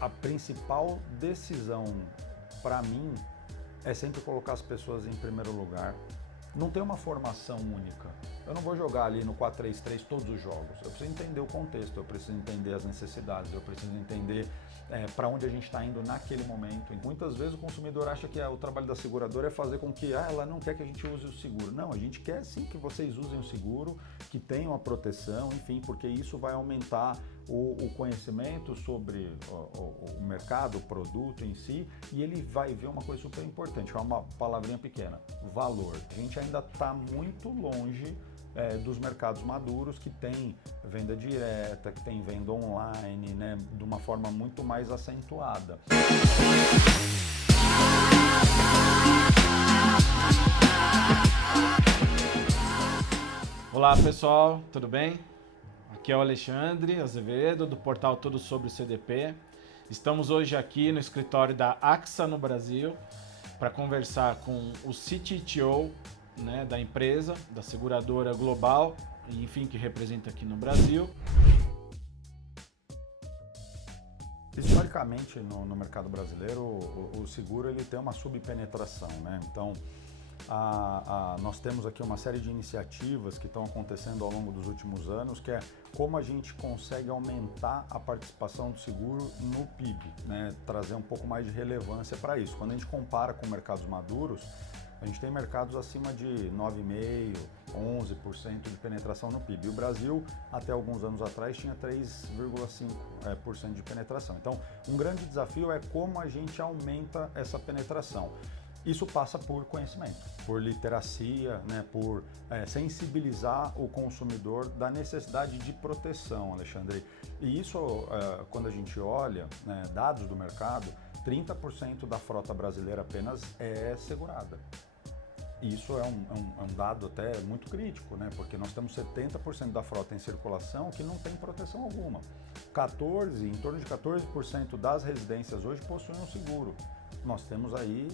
a principal decisão para mim é sempre colocar as pessoas em primeiro lugar. Não tem uma formação única. Eu não vou jogar ali no 4-3-3 todos os jogos. Eu preciso entender o contexto, eu preciso entender as necessidades, eu preciso entender para onde a gente está indo naquele momento. E muitas vezes o consumidor acha que o trabalho da seguradora é fazer com que ela não quer que a gente use o seguro. Não, a gente quer sim que vocês usem o seguro, que tenham a proteção, enfim, porque isso vai aumentar o conhecimento sobre o mercado, o produto em si, e ele vai ver uma coisa super importante, que é uma palavrinha pequena, valor. A gente ainda está muito longe dos mercados maduros que tem venda direta, que tem venda online, né, de uma forma muito mais acentuada. Olá pessoal, tudo bem? Aqui é o Alexandre Azevedo do portal Tudo Sobre o CDP. Estamos hoje aqui no escritório da AXA no Brasil para conversar com o CTO, né, da empresa, da seguradora global, enfim, que representa aqui no Brasil. Historicamente, no mercado brasileiro, o seguro ele tem uma subpenetração, né? Então, nós temos aqui uma série de iniciativas que estão acontecendo ao longo dos últimos anos, que é como a gente consegue aumentar a participação do seguro no PIB, né? Trazer um pouco mais de relevância para isso. Quando a gente compara com mercados maduros, a gente tem mercados acima de 9,5%, 11% de penetração no PIB. E o Brasil, até alguns anos atrás, tinha 3,5% de penetração. Então, um grande desafio é como a gente aumenta essa penetração. Isso passa por conhecimento, por literacia, né, por sensibilizar o consumidor da necessidade de proteção, Alexandre. E isso, quando a gente olha, né, dados do mercado, 30% da frota brasileira apenas é segurada. Isso é um dado até muito crítico, né? Porque nós temos 70% da frota em circulação que não tem proteção alguma. Em torno de 14% das residências hoje possuem um seguro. Nós temos aí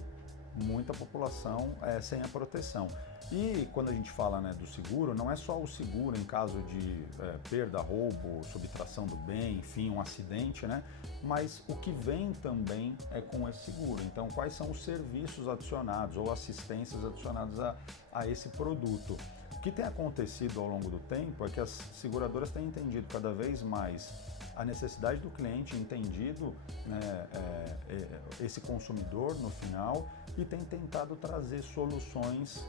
muita população sem a proteção. E quando a gente fala, né, do seguro, não é só o seguro em caso de perda, roubo, subtração do bem, enfim, um acidente, né? Mas o que vem também é com esse seguro. Então, quais são os serviços adicionados ou assistências adicionadas a esse produto? O que tem acontecido ao longo do tempo é que as seguradoras têm entendido cada vez mais a necessidade do cliente, entendido, né, esse consumidor no final, e tem tentado trazer soluções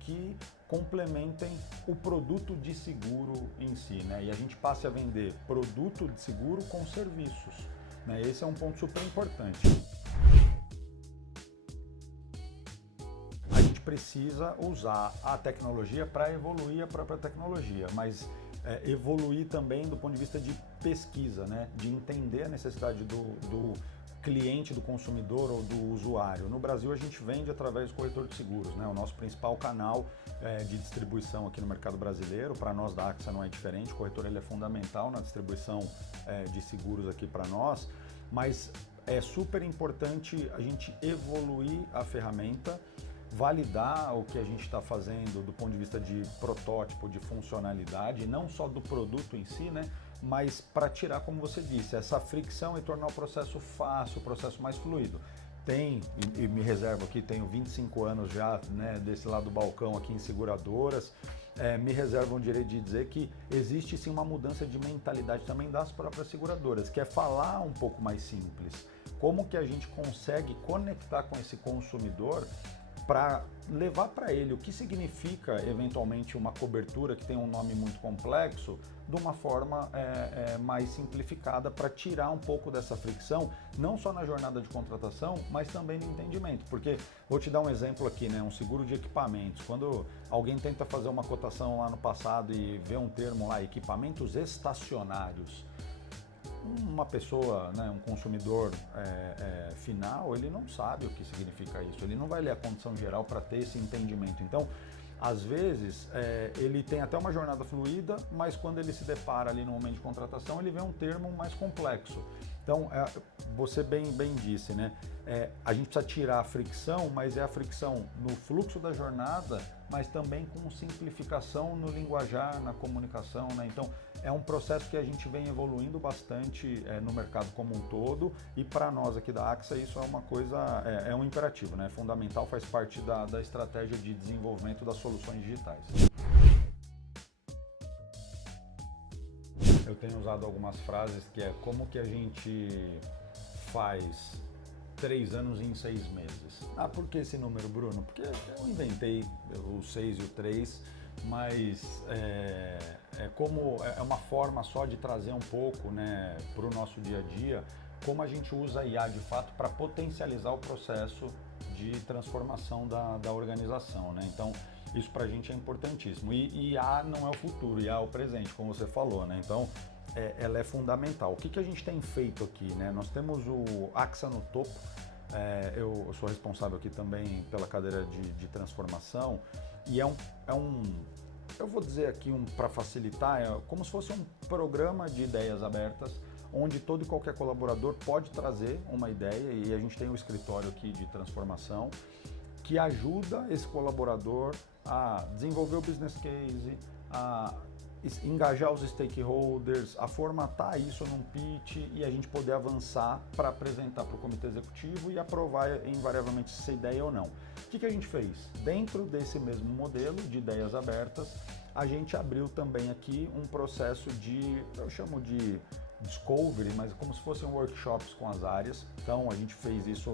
que complementem o produto de seguro em si, né? E a gente passe a vender produto de seguro com serviços, né? Esse é um ponto super importante. A gente precisa usar a tecnologia para evoluir a própria tecnologia, mas evoluir também do ponto de vista de pesquisa, né? De entender a necessidade do cliente, do consumidor ou do usuário. No Brasil a gente vende através do corretor de seguros, né? O nosso principal canal de distribuição aqui no mercado brasileiro. Para nós da AXA não é diferente, o corretor ele é fundamental na distribuição de seguros aqui para nós, mas é super importante a gente evoluir a ferramenta, validar o que a gente está fazendo do ponto de vista de protótipo, de funcionalidade, não só do produto em si, né? Mas para tirar, como você disse, essa fricção e tornar o processo fácil, o processo mais fluido. E me reservo aqui, tenho 25 anos já, né, desse lado do balcão aqui em seguradoras, me reservo o direito de dizer que existe sim uma mudança de mentalidade também das próprias seguradoras, que é falar um pouco mais simples. Como que a gente consegue conectar com esse consumidor para levar para ele o que significa eventualmente uma cobertura que tem um nome muito complexo de uma forma mais simplificada, para tirar um pouco dessa fricção, não só na jornada de contratação, mas também no entendimento. Porque, vou te dar um exemplo aqui, né, um seguro de equipamentos. Quando alguém tenta fazer uma cotação lá no passado e vê um termo lá, equipamentos estacionários, uma pessoa, né, um consumidor final, ele não sabe o que significa isso, ele não vai ler a condição geral para ter esse entendimento. Então, às vezes, ele tem até uma jornada fluida, mas quando ele se depara ali no momento de contratação, ele vê um termo mais complexo. Então, você bem disse, né? A gente precisa tirar a fricção, mas é a fricção no fluxo da jornada, mas também com simplificação no linguajar, na comunicação, né? Então, é um processo que a gente vem evoluindo bastante no mercado como um todo, e para nós aqui da AXA isso é uma coisa, é um imperativo, né? Fundamental, faz parte da estratégia de desenvolvimento das soluções digitais. Eu tenho usado algumas frases que é como que a gente faz 3 anos em 6 meses. Ah, por que esse número, Bruno? Porque eu inventei o 6 e o 3, mas é uma forma só de trazer um pouco, né, para o nosso dia a dia, como a gente usa a IA de fato para potencializar o processo de transformação da organização, né? Então, isso para a gente é importantíssimo. E IA não é o futuro, IA é o presente, como você falou, né? Então, ela é fundamental. O que a gente tem feito aqui, né? Nós temos o AXA no topo. Eu sou responsável aqui também pela cadeira de transformação, e eu vou dizer aqui para facilitar, é como se fosse um programa de ideias abertas, onde todo e qualquer colaborador pode trazer uma ideia, e a gente tem um escritório aqui de transformação que ajuda esse colaborador a desenvolver o business case, a engajar os stakeholders, a formatar isso num pitch e a gente poder avançar para apresentar para o comitê executivo e aprovar invariavelmente se essa ideia ou não. O que a gente fez? Dentro desse mesmo modelo de ideias abertas, a gente abriu também aqui um processo eu chamo de discovery, mas como se fossem workshops com as áreas. Então a gente fez isso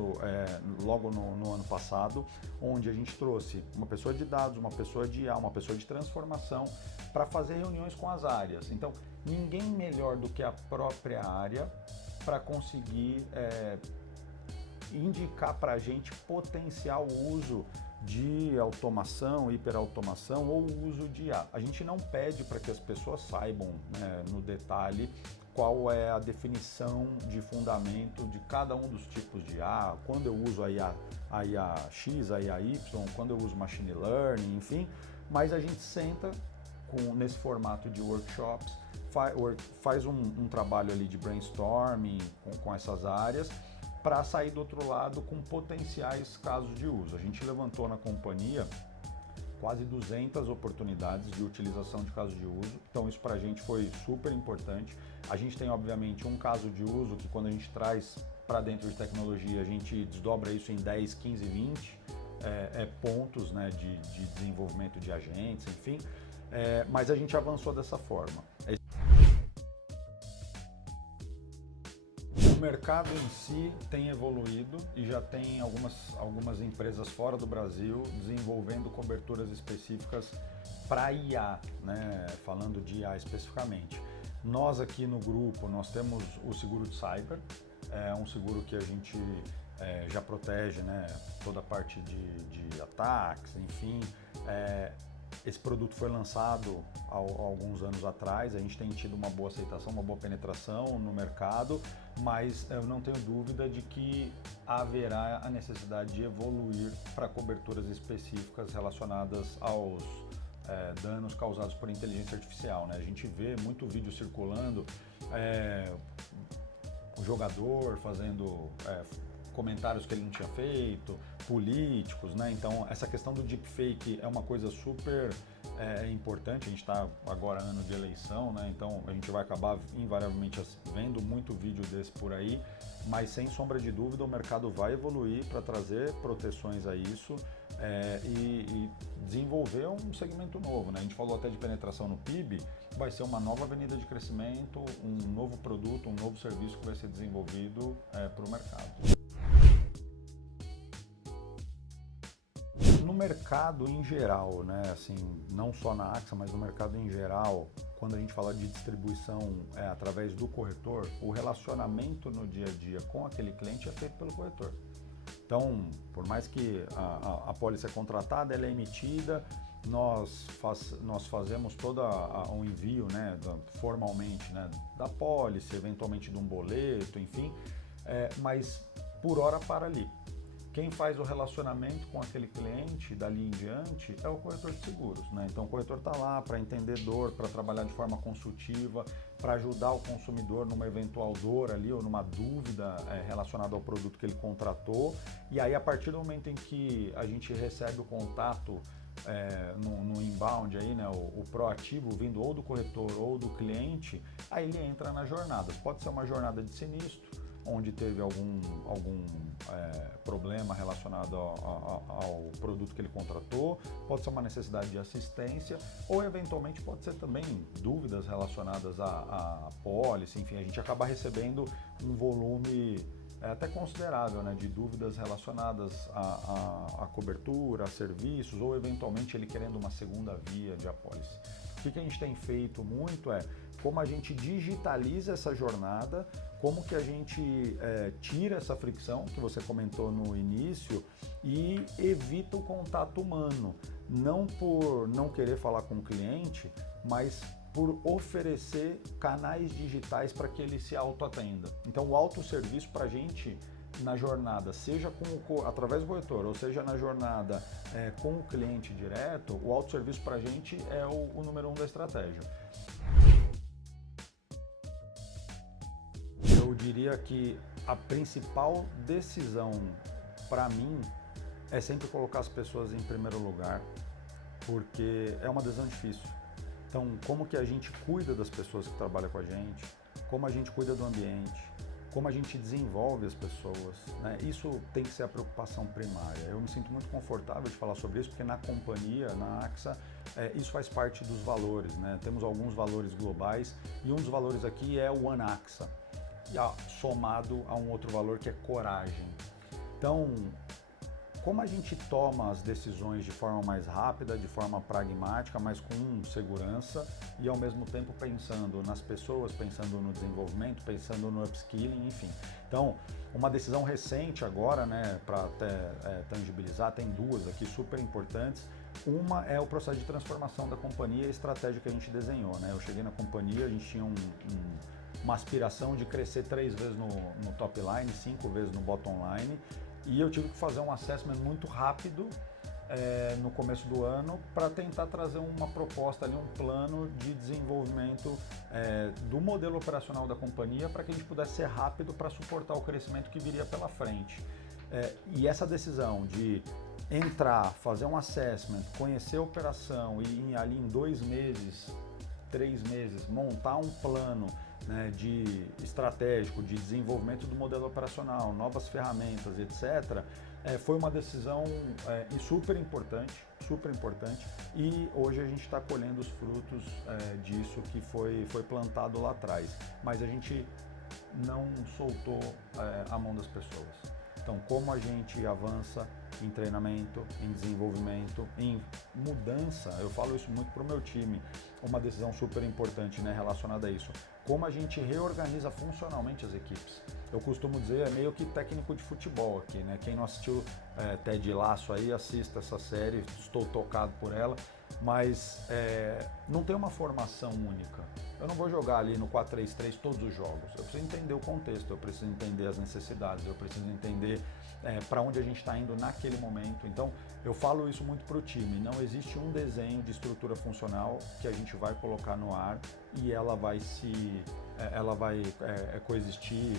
logo no ano passado, onde a gente trouxe uma pessoa de dados, uma pessoa de IA, uma pessoa de transformação, para fazer reuniões com as áreas. Então ninguém melhor do que a própria área para conseguir indicar para a gente potencial uso de automação, hiperautomação ou uso de IA. A gente não pede para que as pessoas saibam, né, no detalhe qual é a definição de fundamento de cada um dos tipos de IA, quando eu uso a IA X, a IA Y, quando eu uso Machine Learning, enfim, mas a gente senta nesse formato de workshops, faz um trabalho ali de brainstorming com essas áreas, para sair do outro lado com potenciais casos de uso. A gente levantou na companhia quase 200 oportunidades de utilização de casos de uso, então isso para a gente foi super importante. A gente tem, obviamente, um caso de uso que quando a gente traz para dentro de tecnologia, a gente desdobra isso em 10, 15, 20 pontos, né, de desenvolvimento de agentes, enfim, mas a gente avançou dessa forma. O mercado em si tem evoluído e já tem algumas empresas fora do Brasil desenvolvendo coberturas específicas para IA, né? Falando de IA especificamente. Nós aqui no grupo, nós temos o seguro de cyber, é um seguro que a gente já protege, né, toda a parte de ataques, enfim. Esse produto foi lançado há alguns anos atrás, a gente tem tido uma boa aceitação, uma boa penetração no mercado, mas eu não tenho dúvida de que haverá a necessidade de evoluir para coberturas específicas relacionadas aos danos causados por inteligência artificial, né? A gente vê muito vídeo circulando, o jogador fazendo comentários que ele não tinha feito, políticos, né? Então essa questão do deepfake é uma coisa super importante. A gente está agora ano de eleição, né? Então a gente vai acabar invariavelmente vendo muito vídeo desse por aí, mas sem sombra de dúvida o mercado vai evoluir para trazer proteções a isso e desenvolver um segmento novo, né? A gente falou até de penetração no PIB, vai ser uma nova avenida de crescimento, um novo produto, um novo serviço que vai ser desenvolvido para o mercado. No mercado em geral, né, assim, não só na AXA, mas no mercado em geral, quando a gente fala de distribuição através do corretor, o relacionamento no dia a dia com aquele cliente é feito pelo corretor. Então, por mais que a pólice é contratada, ela é emitida, nós fazemos todo um envio, né, formalmente, né, da pólice, eventualmente de um boleto, enfim, mas por hora para ali. Quem faz o relacionamento com aquele cliente dali em diante é o corretor de seguros, né? Então o corretor está lá para entender dor, para trabalhar de forma consultiva, para ajudar o consumidor numa eventual dor ali ou numa dúvida relacionada ao produto que ele contratou. E aí a partir do momento em que a gente recebe o contato no inbound aí, né, o proativo vindo ou do corretor ou do cliente, aí ele entra na jornada. Pode ser uma jornada de sinistro, onde teve algum problema relacionado ao produto que ele contratou, pode ser uma necessidade de assistência, ou eventualmente pode ser também dúvidas relacionadas à pólice, enfim, a gente acaba recebendo um volume até considerável, né, de dúvidas relacionadas à cobertura, a serviços, ou eventualmente ele querendo uma segunda via de apólice. O que a gente tem feito muito é como a gente digitaliza essa jornada, como que a gente tira essa fricção que você comentou no início e evita o contato humano, não por não querer falar com o cliente, mas por oferecer canais digitais para que ele se autoatenda. Então o autosserviço para a gente na jornada, seja através do corretor, ou seja na jornada com o cliente direto, o autosserviço para a gente é o número 1 da estratégia. Eu diria que a principal decisão para mim é sempre colocar as pessoas em primeiro lugar, porque é uma decisão difícil. Então, como que a gente cuida das pessoas que trabalham com a gente, como a gente cuida do ambiente, como a gente desenvolve as pessoas, né? Isso tem que ser a preocupação primária. Eu me sinto muito confortável de falar sobre isso, porque na companhia, na AXA, isso faz parte dos valores, né? Temos alguns valores globais e um dos valores aqui é o One AXA, somado a um outro valor que é coragem. Então, como a gente toma as decisões de forma mais rápida, de forma pragmática, mas com segurança e ao mesmo tempo pensando nas pessoas, pensando no desenvolvimento, pensando no upskilling, enfim. Então, uma decisão recente agora, né, para até tangibilizar, tem duas aqui super importantes. Uma é o processo de transformação da companhia e a estratégia que a gente desenhou, né? Eu cheguei na companhia, a gente tinha uma aspiração de crescer 3 vezes no top line, 5 vezes no bottom line. E eu tive que fazer um assessment muito rápido no começo do ano para tentar trazer uma proposta ali, um plano de desenvolvimento do modelo operacional da companhia para que a gente pudesse ser rápido para suportar o crescimento que viria pela frente. E essa decisão de entrar, fazer um assessment, conhecer a operação e ali em 2 meses, 3 meses, montar um plano, né, de estratégico, de desenvolvimento do modelo operacional, novas ferramentas, etc., foi uma decisão super importante, e hoje a gente está colhendo os frutos disso que foi plantado lá atrás, mas a gente não soltou a mão das pessoas. Então, como a gente avança em treinamento, em desenvolvimento, em mudança, eu falo isso muito para o meu time, uma decisão super importante, né, relacionada a isso. Como a gente reorganiza funcionalmente as equipes. Eu costumo dizer, é meio que técnico de futebol aqui, né? Quem não assistiu Ted Lasso aí, assista essa série, estou tocado por ela, mas não tem uma formação única. Eu não vou jogar ali no 4-3-3 todos os jogos. Eu preciso entender o contexto, eu preciso entender as necessidades, eu preciso entender para onde a gente está indo naquele momento. Então, eu falo isso muito para o time. Não existe um desenho de estrutura funcional que a gente vai colocar no ar e ela vai coexistir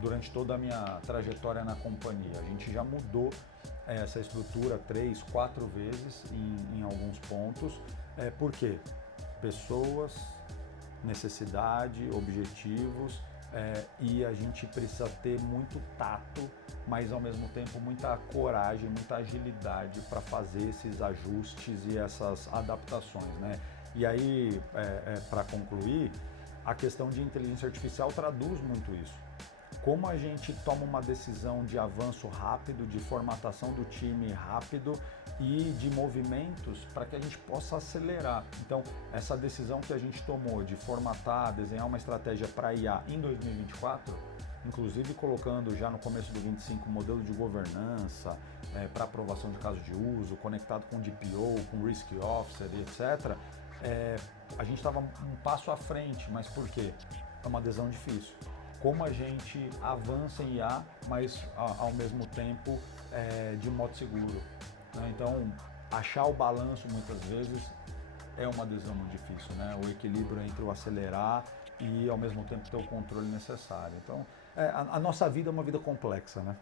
durante toda a minha trajetória na companhia. A gente já mudou essa estrutura 3, 4 vezes em alguns pontos. Por quê? Pessoas, necessidade, objetivos, e a gente precisa ter muito tato, mas ao mesmo tempo muita coragem, muita agilidade para fazer esses ajustes e essas adaptações, né? E aí, para concluir, a questão de inteligência artificial traduz muito isso. Como a gente toma uma decisão de avanço rápido, de formatação do time rápido e de movimentos para que a gente possa acelerar. Então, essa decisão que a gente tomou de formatar, desenhar uma estratégia para IA em 2024, inclusive colocando já no começo do 25 modelo de governança para aprovação de caso de uso, conectado com DPO, com Risk Officer, etc., a gente estava um passo à frente, mas por quê? É uma decisão difícil. Como a gente avança em IA, mas ao mesmo tempo de modo seguro, né? Então, achar o balanço muitas vezes é uma decisão muito difícil, né? O equilíbrio entre o acelerar e ao mesmo tempo ter o controle necessário. Então, a nossa vida é uma vida complexa, né?